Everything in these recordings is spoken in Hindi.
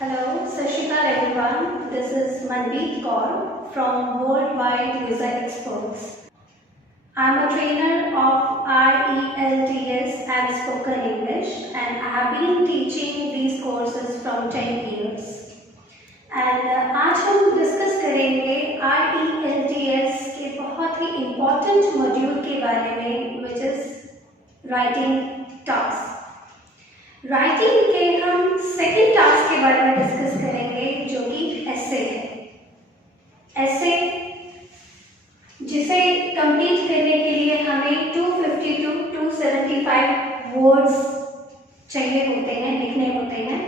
Hello, Sat Shri Akal everyone. This is Manveet Kaur from Worldwide Visa Experts. I am a trainer of IELTS and Spoken English, and I have been teaching these courses from 10 years. And आज हम डिस्कस करेंगे IELTS के बहुत ही इम्पोर्टेंट मॉड्यूल के बारे में, which is writing task. Writing के हम सेकंड टास्क के बारे में डिस्कस करेंगे जो कि एसे है। एसे जिसे कंप्लीट करने के लिए हमें 250 to 275 वर्ड्स चाहिए होते हैं, लिखने होते हैं।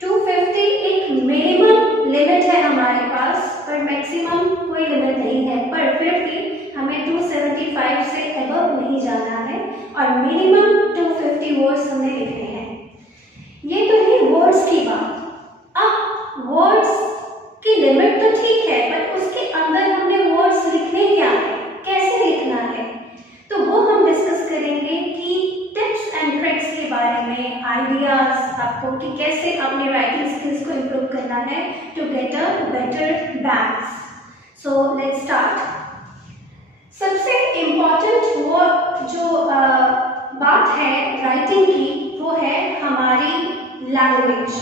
250 एक मिनिमम लिमिट है हमारे पास, पर मैक्सिमम कोई लिमिट नहीं है, पर फिर भी हमें 275 से अबव नहीं जाना है और मिनिमम 250 वर्ड्स हमें लिखने हैं। ये तो है वर्ड्स की बात। अब वर्ड्स की लिमिट तो ठीक है, पर उसके अंदर हमने वर्ड्स लिखने क्या है, कैसे लिखना है, तो वो हम डिस्कस करेंगे कि टिप्स एंड ट्रिक्स के बारे में, आइडियाज आपको कि कैसे अपने राइटिंग स्किल्स को इम्प्रूव करना है to get a better balance. So let's start. सबसे इम्पोर्टेंट वो जो बात है राइटिंग की, वो है हमारी लैंग्वेज।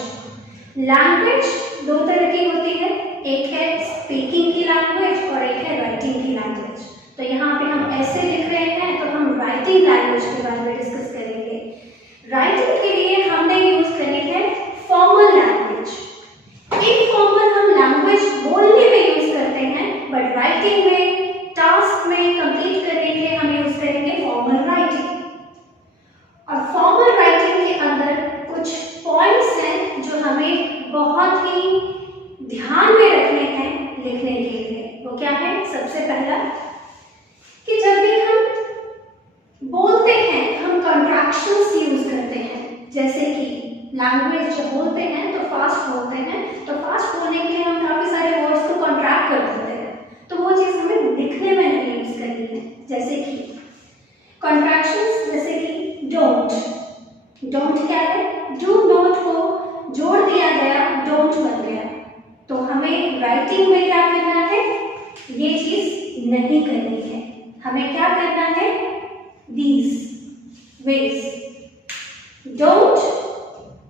लैंग्वेज दो तरह की होती है, एक है स्पीकिंग की लैंग्वेज और एक है राइटिंग की लैंग्वेज। तो यहाँ पे हम ऐसे लिख रहे हैं तो हम राइटिंग लैंग्वेज के बारे में डिस्कस करेंगे। राइटिंग के लिए हमने यूज करनी है फॉर्मल लैंग्वेज। इनफॉर्मल हम लैंग्वेज बोलने में यूज करते हैं, बट राइटिंग में, टास्क में कंप्लीट करने के लिए हम यूज करेंगे फॉर्मल राइटिंग। और फॉर्मल राइटिंग के अंदर कुछ पॉइंट्स हैं जो हमें बहुत ही ध्यान में रखने हैं लिखने के लिए। वो क्या है? सबसे पहला कि जब भी हम बोलते हैं हम कॉन्ट्रैक्शंस यूज करते हैं। जैसे कि लैंग्वेज जब बोलते हैं तो फास्ट बोलते हैं, तो फास्ट बोलने के लिए हम काफी सारे वर्ड्स को कॉन्ट्रैक्ट कर देते हैं, तो वो चीज हमें लिखने में नहीं यूज करनी है। जैसे कि कॉन्ट्रैक्शंस, जैसे कि डोंट क्या है? डू नॉट को जोड़ दिया गया, डोंट बन गया। तो हमें राइटिंग में क्या करना है? ये चीज नहीं करनी है। हमें क्या करना है? These veg. डोंट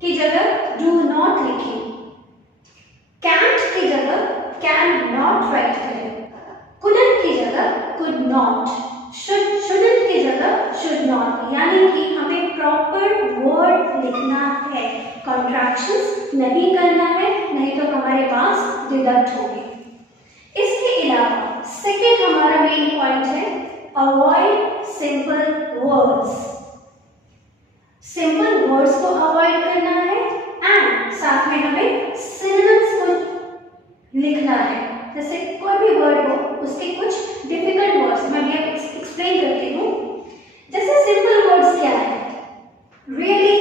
की जगह डू नॉट लिखें, कैंट की जगह कैन नॉट राइट करें, कुडंट की जगह कुड नॉट, शुडंट की जगह शुड नॉट। यानी कि हमें प्रॉपर वर्ड लिखना है, कॉन्ट्रैक्शंस नहीं करना है, नहीं तो हमारे पास डिडक्ट होंगे। इसके अलावा सेकेंड हमारा मेन पॉइंट है avoid simple words. Simple words को अवॉइड करना है एंड साथ में हमें सिनोनिम्स को लिखना है। जैसे कोई भी वर्ड हो उसके कुछ डिफिकल्ट वर्ड्स मैं भी एक्सप्लेन करती हूँ। जैसे सिंपल वर्ड्स क्या है? Really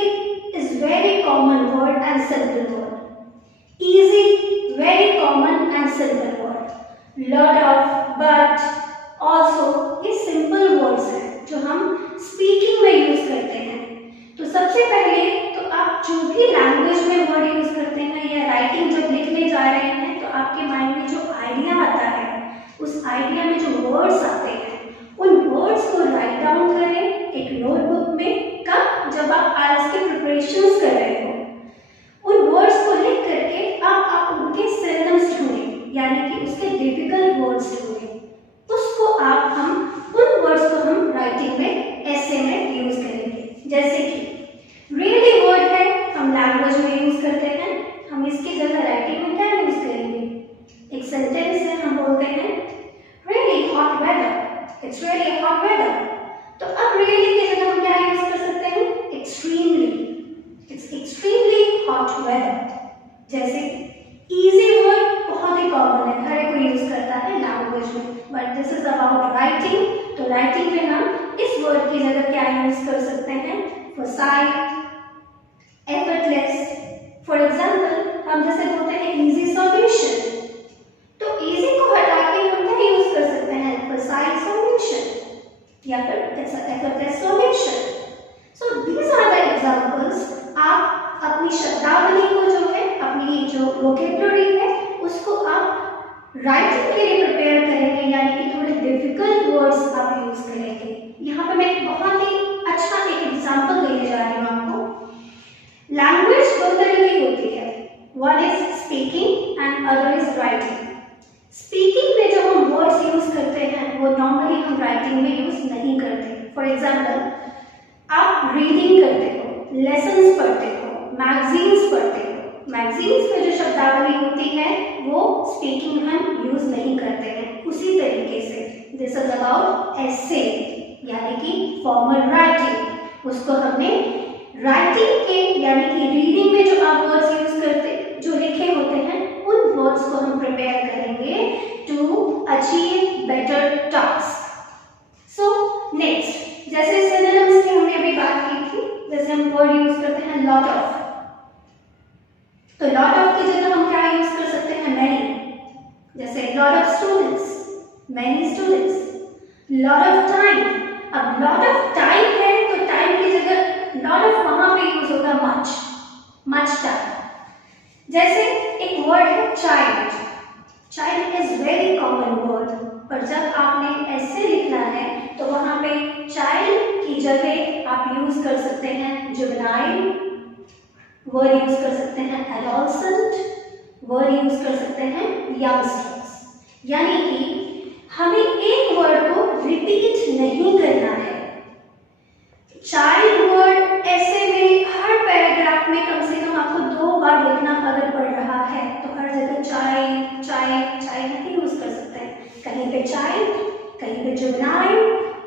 is very common word and simple word. Easy, very common and simple word. Lot of, but, also, ये सिंपल वर्ड्स हैं जो हम स्पीकिंग में यूज करते हैं। तो सबसे पहले तो आप जो भी लैंग्वेज में वर्ड यूज करते हैं या राइटिंग जब लिखने जा रहे हैं, तो आपके माइंड में जो आइडिया आता है, उस आइडिया में जो वर्ड्स आते हैं, उन वर्ड्स को राइट डाउन करें एक नोटबुक में। कब? जब आप आईएलटीएस के प्रिपरेशंस कर रहे हो। उन वर्ड्स को लिख करके आप उनके सिनोनिम्स ढूंढें, यानी कि उसके डिफिकल्ट वर्ड्स ढूंढें। उसको हम उन वर्ड्स को हम राइटिंग में, ऐसे में यूज करेंगे। जैसे कि रियली वर्ड है, हम लैंग्वेज में यूज करते हैं, हम इसकी जगह राइटिंग में क्या यूज करेंगे? एक सेंटेंस है, हम बोलते हैं really hot weather, it's really hot weather. तो अब रियली की जगह हम क्या यूज कर सकते हैं? Extremely, it's extremely hot weather. जैसे इजी वर्ड बहुत ही कॉमन है, हर कोई यूज करता है लैंग्वेज में, but this is about writing. तो राइटिंग में हम इस वर्ड की जगह क्या यूज कर सकते हैं? फॉसाइल, एफर्टलेस। फॉर एग्जाम्पल हम जैसे बोलते हैं इजी सॉल्यूशन, तो इजी को हटा के हम क्या यूज कर सकते हैं? फॉसाइल सॉल्यूशन या फिर effortless solution. So these are the examples। आप अपनी शब्दावली को जो है, अपनी आपकी जो वोकेबुलरी है उसको आप राइटिंग के लिए प्रिपेयर करेंगे, यानी कि थोड़े डिफिकल्ट वर्ड्स आप यूज करेंगे। यहाँ पे मैं एक बहुत ही अच्छा एक एग्जांपल देने जा रही हूँ आपको। लैंग्वेज दो तरह की होती है, one is speaking and other is writing. Speaking में जो हम वर्ड्स यूज करते हैं वो नॉर्मली हम राइटिंग में यूज नहीं करते। फॉर एग्जाम्पल, आप रीडिंग करते हो, लेसन्स पढ़ते हो, मैगजीन्स पढ़ते हो, मैगजीन्स में जो शब्दावली होती है वो स्पीकिंग में हम यूज नहीं करते हैं। उसी तरीके से दिस इज अबाउट एसे, यानी कि फॉर्मल राइटिंग, उसको हमने राइटिंग के यानी कि रीडिंग में जो आप वर्ड्स यूज करते, जो लिखे होते हैं, उन वर्ड्स को हम प्रिपेयर करेंगे to achieve better task. So next, जैसे सिनोनिम्स की हमने अभी बात की थी, जैसे हम वर्ड यूज करते हैं लॉट ऑफ, तो लॉट ऑफ की जगह हम क्या यूज कर सकते हैं, मैनी। जैसे lot of students, many students. Lot of time, अब लॉट ऑफ टाइम है तो टाइम की जगह लॉट ऑफ वहां पे यूज होगा मच, मच टाइम। जैसे एक वर्ड है child, child is very common word, पर जब आपने ऐसे लिखना है तो वहां पे चाइल्ड की जगह आप यूज कर सकते हैं जुवेनाइल वर्ड, यूज कर सकते हैं एडोलसेंट वर्ड, यूज कर सकते हैं यंगस्टर्स। यानी कि हमें एक वर्ड को रिपीट नहीं करना है। चाइल्ड वर्ड ऐसे में हर पैराग्राफ में कम से कम आपको 2 बार लिखना अगर पड़ रहा है तो हर जगह चाइल्ड चाइल्ड चाइल्ड नहीं यूज कर सकते हैं। कहीं पे चाइल्ड, कहीं पे जुवेनाइल,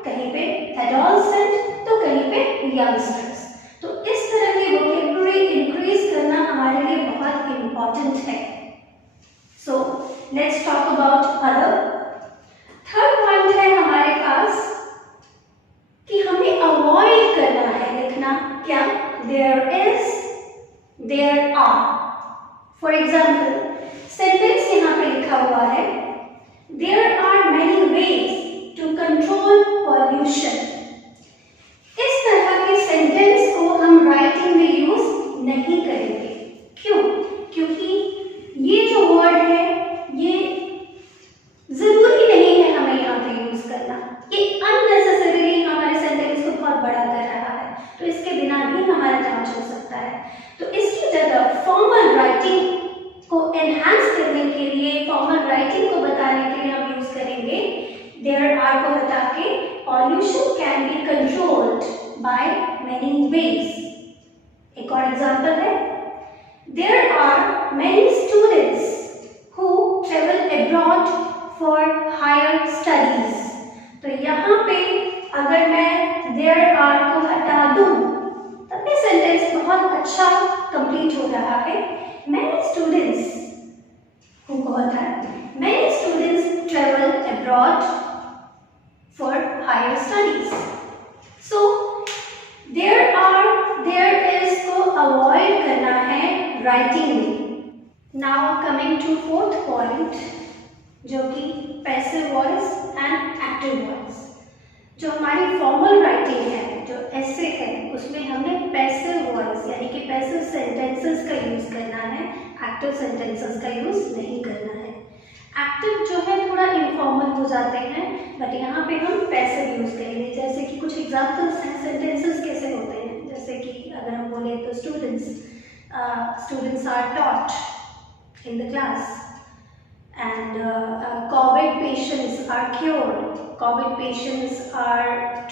कहीं पे एडोलसेंट, तो कहीं पे यंगस्टर्स। तो इस तरह की वोकेबुलरी इंक्रीज करना हमारे लिए बहुत इंपॉर्टेंट है। So let's talk about other. Third point है हमारे पास कि हमें अवॉइड करना है लिखना क्या, there is, there are. For example, sentence यहाँ पे लिखा हुआ है, there are many ways to control pollution. इस तरह के सेंटेंस को हम राइटिंग में यूज नहीं करेंगे। क्यों? क्योंकि ये जो वर्ड है ये जरूरी नहीं है हमें यहाँ पे यूज करना, ये अननेसेसरीली हमारे सेंटेंस को बहुत बड़ा कर रहा है, तो इसके बिना भी हमारा जांच हो सकता है। तो इसकी जगह फॉर्मल राइटिंग को एनहांस करने के लिए, फॉर्मल राइटिंग को बताने के लिए हम यूज करेंगे देयर आर को हटा के pollution can be controlled by many ways. एक और एग्जाम्पल है, there are many students who travel abroad for higher studies. तो यहाँ पे अगर मैं there are को हटा दूं तब ये सेंटेंस बहुत अच्छा कंप्लीट हो रहा है। Many students who को हटा, many students travel abroad for higher studies. So there are, there is को avoid करना है writing में। Now coming to fourth point, जो कि passive voice and active voice। जो हमारी formal writing है, जो essay है, उसमें हमें passive voice यानी कि passive sentences का यूज करना है, active sentences का यूज नहीं करना है। एक्टिव जो है थोड़ा इनफॉर्मल हो जाते हैं, बट यहाँ पे हम पैसिव यूज करेंगे। जैसे कि कुछ एग्जांपल्स हैं, सेंटेंसेस कैसे होते हैं, जैसे कि अगर हम बोले तो students are taught in the class, and covid patients are cured, covid patients are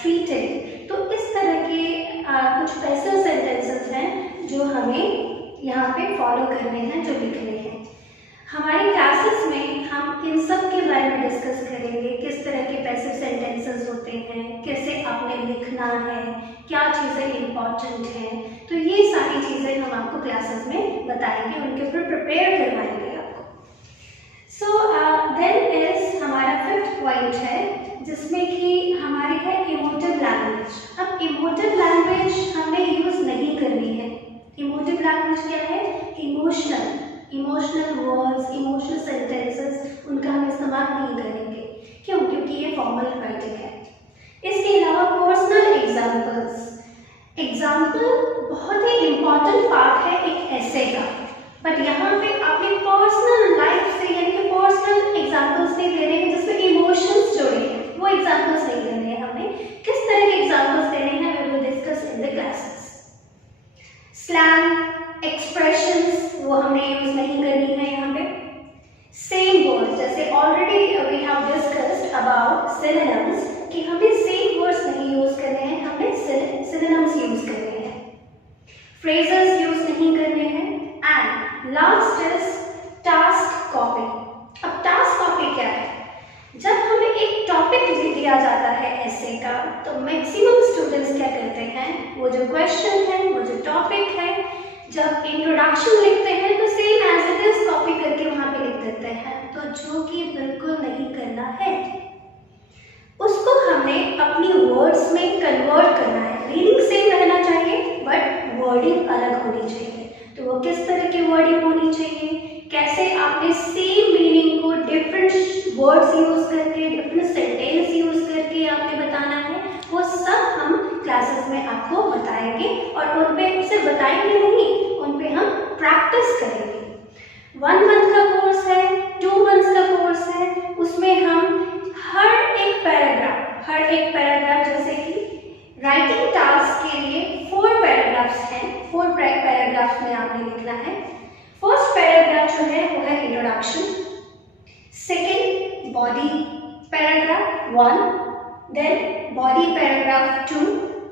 treated. तो इस तरह के कुछ पैसिव सेंटेंसेस हैं जो हमें यहाँ पे फॉलो करने हैं, जो लिखने हैं। हमारी क्लासेस में हम इन सब के बारे में डिस्कस करेंगे, किस तरह के पैसिव सेंटेंसेस होते हैं, कैसे आपने लिखना है, क्या चीज़ें इम्पॉर्टेंट हैं। तो ये सारी चीज़ें हम आपको क्लासेस में बताएंगे, उनके ऊपर प्रिपेयर करवाएंगे आपको। सो देन इज हमारा फिफ्थ पॉइंट है, जिसमें कि हमारी है इमोटिव लैंग्वेज। अब इमोटिव लैंग्वेज हमें यूज नहीं करनी है। इमोटिव लैंग्वेज क्या है? इमोशनल वर्ड्स, इमोशनल सेंटेंसेस, उनका हम इस्तेमाल नहीं करेंगे। क्यों? क्योंकि ये फॉर्मल राइटिंग है। इसके अलावा पर्सनल एग्जाम्पल बहुत ही इम्पॉर्टेंट पार्ट है एक ऐसे का, बट यहाँ पे आपने पर्सनल लाइफ से यानी कि पर्सनल एग्जांपल्स नहीं देने हैं जिसमें इमोशंस जुड़े हैं, वो एग्जांपल्स नहीं देने हैं हमें। किस तरह के एग्जांपल्स देने हैं we will discuss in the classes. Slang, expressions वो हमने यूज नहीं करनी है यहाँ पे। सेम वर्ड्स, जैसे already we have discussed about synonyms कि हमें सेम वर्ड्स नहीं यूज करने हैं, हमें सिनोनिम्स यूज करने हैं। फ्रेजेस यूज नहीं करने हैं। And last is task copy. अब टास्क कॉपी क्या है? जब हमें एक टॉपिक दिया जाता है ऐसे का, तो मैक्सिमम स्टूडेंट्स क्या करते हैं, वो जो क्वेश्चन है, वो जो टॉपिक है, जब इंट्रोडक्शन लिखते हैं तो same as it is copy करके वहां पे लिख देते हैं, तो जो कि बिल्कुल नहीं करना है। उसको हमने अपनी वर्ड्स में कन्वर्ट करना है। रीडिंग सेम रहना चाहिए बट वर्डिंग अलग होनी चाहिए। तो वो किस तरह की वर्डिंग होनी चाहिए, कैसे आपने सेम मीनिंग को डिफरेंट वर्ड्स यूज करके, डिफरेंट सेंटेंस यूज करके आपने बताना है, वो सब हम क्लासेस में आपको बताएंगे। और उन पे सिर्फ बताएंगे नहीं, उन पे हम प्रैक्टिस करेंगे। 1 मंथ का कोर्स है, 2 मंथ्स का कोर्स है, उसमें हम हर एक पैराग्राफ जैसे कि राइटिंग टास्क के लिए 4 पैराग्राफ्स हैं, 4 पैराग्राफ्स में आपने लिखना है। फर्स्ट पैराग्राफ जो है वो है introduction, second body paragraph 1, then body paragraph 2,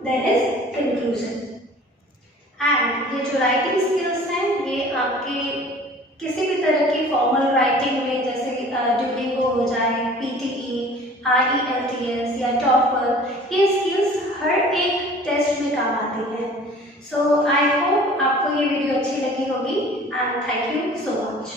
then is conclusion. And ये जो राइटिंग स्किल्स हैं ये आपके किसी भी तरह की फॉर्मल राइटिंग में, जैसे ड्यूलिंगो हो जाए, पीटीई, IELTS या टॉफल, ये स्किल्स हर एक टेस्ट में काम आती हैं। सो आई होप आपको ये वीडियो अच्छी लगी होगी and thank you so much.